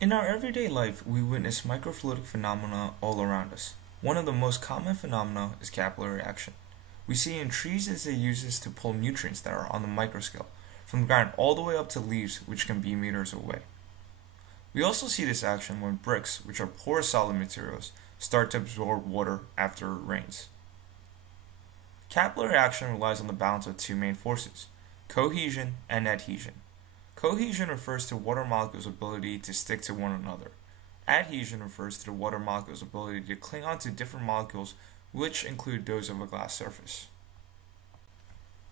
In our everyday life, we witness microfluidic phenomena all around us. One of the most common phenomena is capillary action. We see in trees as they use this to pull nutrients that are on the microscale, from the ground all the way up to leaves which can be meters away. We also see this action when bricks, which are porous solid materials, start to absorb water after it rains. Capillary action relies on the balance of two main forces, cohesion and adhesion. Cohesion refers to water molecules' ability to stick to one another. Adhesion refers to the water molecules' ability to cling on to different molecules, which include those of a glass surface.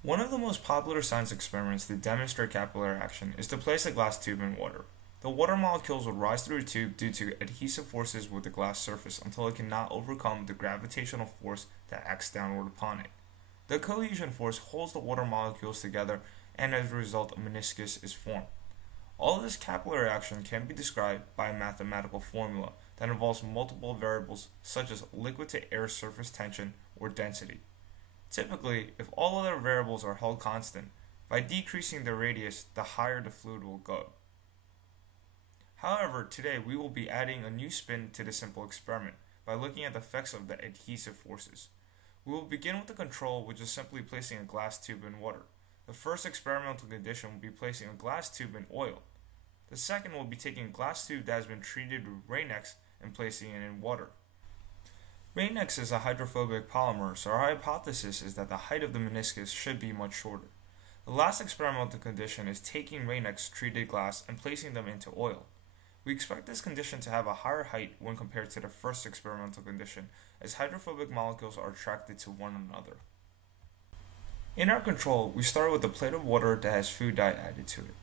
One of the most popular science experiments to demonstrate capillary action is to place a glass tube in water. The water molecules will rise through the tube due to adhesive forces with the glass surface until it cannot overcome the gravitational force that acts downward upon it. The cohesion force holds the water molecules together, and as a result a meniscus is formed. All of this capillary action can be described by a mathematical formula that involves multiple variables such as liquid to air surface tension or density. Typically, if all other variables are held constant, by decreasing the radius, the higher the fluid will go. However, today we will be adding a new spin to the simple experiment by looking at the effects of the adhesive forces. We will begin with the control, which is simply placing a glass tube in water. The first experimental condition will be placing a glass tube in oil. The second will be taking a glass tube that has been treated with Rain-X and placing it in water. Rain-X is a hydrophobic polymer, so our hypothesis is that the height of the meniscus should be much shorter. The last experimental condition is taking Rain-X treated glass and placing them into oil. We expect this condition to have a higher height when compared to the first experimental condition, as hydrophobic molecules are attracted to one another. In our control, we start with a plate of water that has food dye added to it.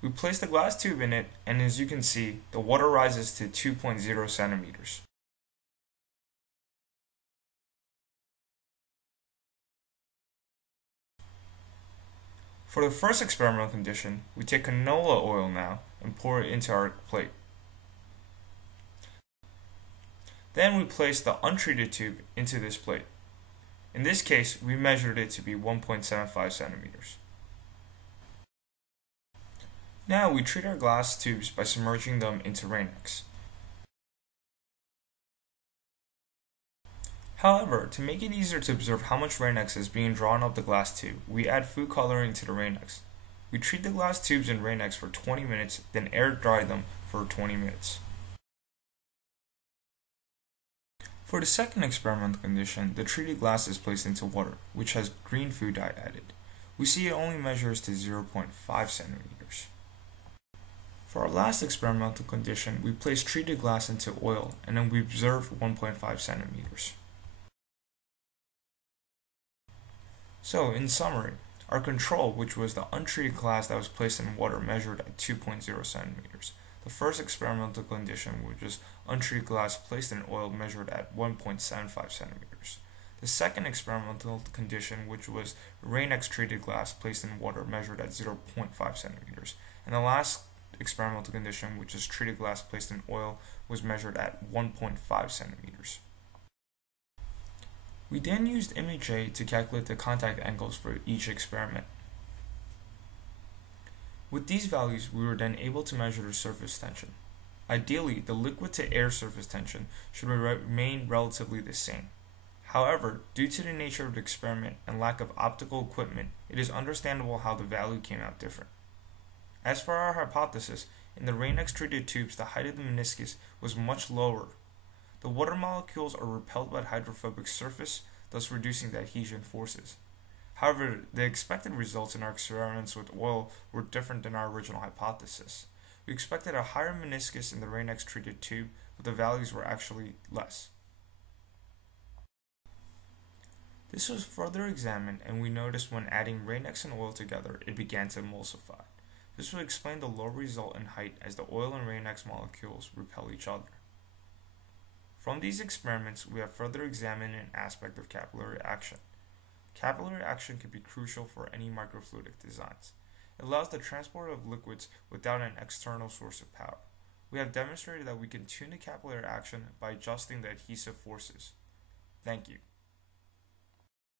We place the glass tube in it, and as you can see, the water rises to 2.0 centimeters. For the first experimental condition, we take canola oil now and pour it into our plate. Then we place the untreated tube into this plate. In this case, we measured it to be 1.75 centimeters. Now we treat our glass tubes by submerging them into Rain-X. However, to make it easier to observe how much Rain-X is being drawn up the glass tube, we add food coloring to the Rain-X. We treat the glass tubes in Rain-X for 20 minutes, then air dry them for 20 minutes. For the second experimental condition, the treated glass is placed into water, which has green food dye added. We see it only measures to 0.5 centimeters. For our last experimental condition, we place treated glass into oil, and then we observe 1.5 centimeters. So, in summary, our control, which was the untreated glass that was placed in water, measured at 2.0 centimeters. The first experimental condition, which is untreated glass placed in oil, measured at 1.75 centimeters. The second experimental condition, which was Rain-X treated glass placed in water, measured at 0.5 centimeters. And the last experimental condition, which is treated glass placed in oil, was measured at 1.5 centimeters. We then used ImageJ to calculate the contact angles for each experiment. With these values, we were then able to measure the surface tension. Ideally, the liquid to air surface tension should remain relatively the same. However, due to the nature of the experiment and lack of optical equipment, it is understandable how the value came out different. As for our hypothesis, in the Rain-X treated tubes, the height of the meniscus was much lower. The water molecules are repelled by the hydrophobic surface, thus reducing the adhesion forces. However, the expected results in our experiments with oil were different than our original hypothesis. We expected a higher meniscus in the Rain-X treated tube, but the values were actually less. This was further examined, and we noticed when adding Rain-X and oil together, it began to emulsify. This would explain the low result in height as the oil and Rain-X molecules repel each other. From these experiments, we have further examined an aspect of capillary action. Capillary action can be crucial for any microfluidic designs. It allows the transport of liquids without an external source of power. We have demonstrated that we can tune the capillary action by adjusting the adhesive forces. Thank you.